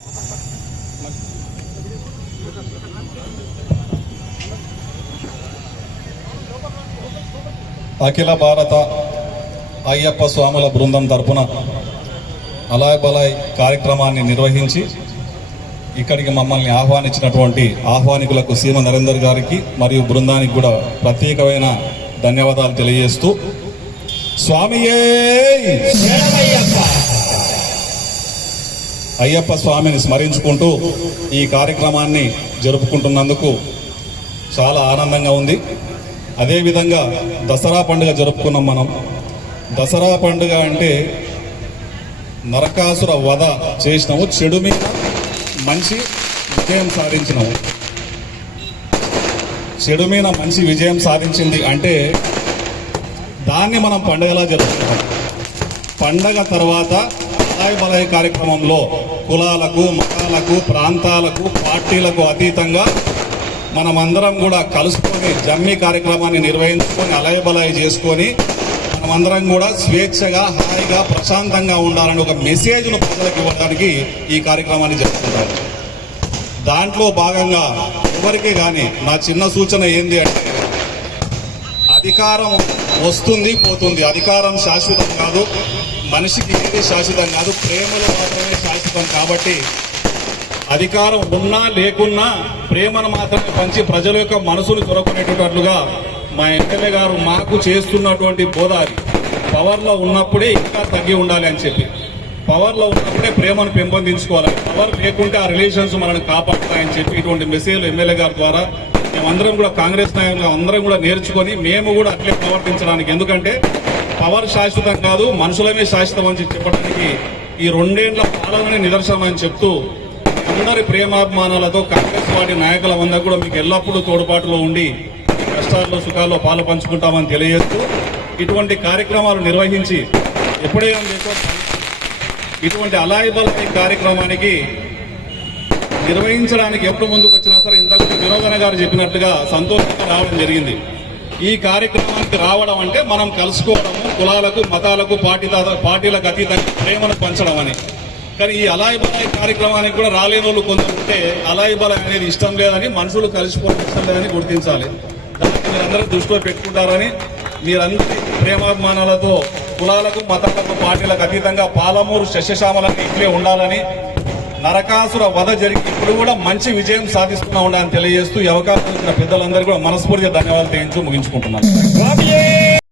అఖిల భారత అయ్యప్ప స్వాముల బృందం తరపున అలాయ్ బలాయ్ కార్యక్రమాన్ని నిర్వహించి ఇక్కడికి మమ్మల్ని ఆహ్వానించినటువంటి ఆహ్వానికులకు సీమ నరేందర్ గారికి మరియు బృందానికి కూడా ప్రత్యేకమైన ధన్యవాదాలు తెలియజేస్తూ స్వామియే అయ్యప్ప స్వామిని స్మరించుకుంటూ ఈ కార్యక్రమాన్ని జరుపుకుంటున్నందుకు చాలా ఆనందంగా ఉంది. అదేవిధంగా దసరా పండుగ జరుపుకున్నాం మనం. దసరా పండుగ అంటే నరకాసుర వధ చేసినాము, చెడు మీద మంచి విజయం సాధించినాము. చెడు మీద మంచి విజయం సాధించింది అంటే దాన్ని మనం పండుగలా జరుపుకుంటాం. పండగ తర్వాత అలాయ్ బలాయ్ కార్యక్రమంలో కులాలకు, మతాలకు, ప్రాంతాలకు, పార్టీలకు అతీతంగా మనమందరం కూడా కలుసుకొని జమ్మి కార్యక్రమాన్ని నిర్వహించుకొని అలాయ్ బలాయ్ చేసుకొని మనమందరం కూడా స్వేచ్ఛగా, హాయిగా, ప్రశాంతంగా ఉండాలని ఒక మెసేజ్ను ప్రజలకు ఇవ్వడానికి ఈ కార్యక్రమాన్ని జరుపుకుంటారు. దాంట్లో భాగంగా ఎవరికి కానీ నా చిన్న సూచన ఏంది అంటే, అధికారం వస్తుంది పోతుంది, అధికారం శాశ్వతం కాదు, మనిషికి ఏది శాశ్వతం కాదు, ప్రేమలు మాత్రమే శాశ్వతం. కాబట్టి అధికారం ఉన్నా లేకున్నా ప్రేమను మాత్రమే పంచి ప్రజల యొక్క మనసును చొరకునేటట్లుగా మా ఎమ్మెల్యే గారు మాకు చేస్తున్నటువంటి బోధాది పవర్లో ఉన్నప్పుడే ఇంకా తగ్గి ఉండాలి అని చెప్పి, పవర్లో ఉన్నప్పుడే ప్రేమను పెంపొందించుకోవాలి, పవర్ లేకుంటే ఆ రిలేషన్స్ మనల్ని కాపాడుతాయని చెప్పి ఇటువంటి మెసేజ్లు ఎమ్మెల్యే గారి ద్వారా మేమందరం కూడా కాంగ్రెస్ నాయకులు అందరం కూడా నేర్చుకొని మేము కూడా అట్లే ప్రవర్తించడానికి, ఎందుకంటే పవర్ శాశ్వతం కాదు, మనుషులమే శాశ్వతం అని చెప్పడానికి ఈ 2 ఏళ్ల పాలననే నిదర్శనం అని చెప్తూ అందరి ప్రేమాభిమానాలతో కాంగ్రెస్ పార్టీ నాయకులందరూ కూడా మీకు ఎల్లప్పుడూ తోడ్పాటులో ఉండి కష్టాల్లో సుఖాల్లో పాలు పంచుకుంటామని తెలియజేస్తూ ఇటువంటి కార్యక్రమాలు నిర్వహించి ఎప్పుడైనా ఇటువంటి అలాయ్ బలాయ్ కార్యక్రమానికి నిర్వహించడానికి ఎప్పుడు ముందుకు వచ్చినా సరే ఇంతకు వినోదన గారు చెప్పినట్టుగా సంతోషంగా రావడం జరిగింది. ఈ కార్యక్రమానికి రావడం అంటే మనం కలుసుకోవడము, కులాలకు, మతాలకు, పార్టీలకు అతీతంగా ప్రేమను పంచడం అని. కానీ ఈ అలాయ్ బలాయ్ కార్యక్రమానికి కూడా రాలేని వాళ్ళు కొందరు ఉంటే అలాయ్ బలాయ్ అనేది ఇష్టం లేదని, మనుషులు కలిసిపోవడం ఇష్టం లేదని గుర్తించాలి. దానికి మీరందరూ దృష్టిలో పెట్టుకుంటారని, మీరందరి ప్రేమాభిమానాలతో కులాలకు, మతాలకు, పార్టీలకు అతీతంగా పాలమూరు సస్యశ్యామలని ఇట్లే ఉండాలని, నరకాసుర వధ జరిగి ఇప్పుడు కూడా మంచి విజయం సాధిస్తున్నా ఉండాలని తెలియజేస్తూ ఈ అవకాశం ఇచ్చిన పెద్దలందరూ కూడా మనస్ఫూర్తిగా ధన్యవాదాలు తెలియజేస్తూ ముగించుకుంటున్నాను.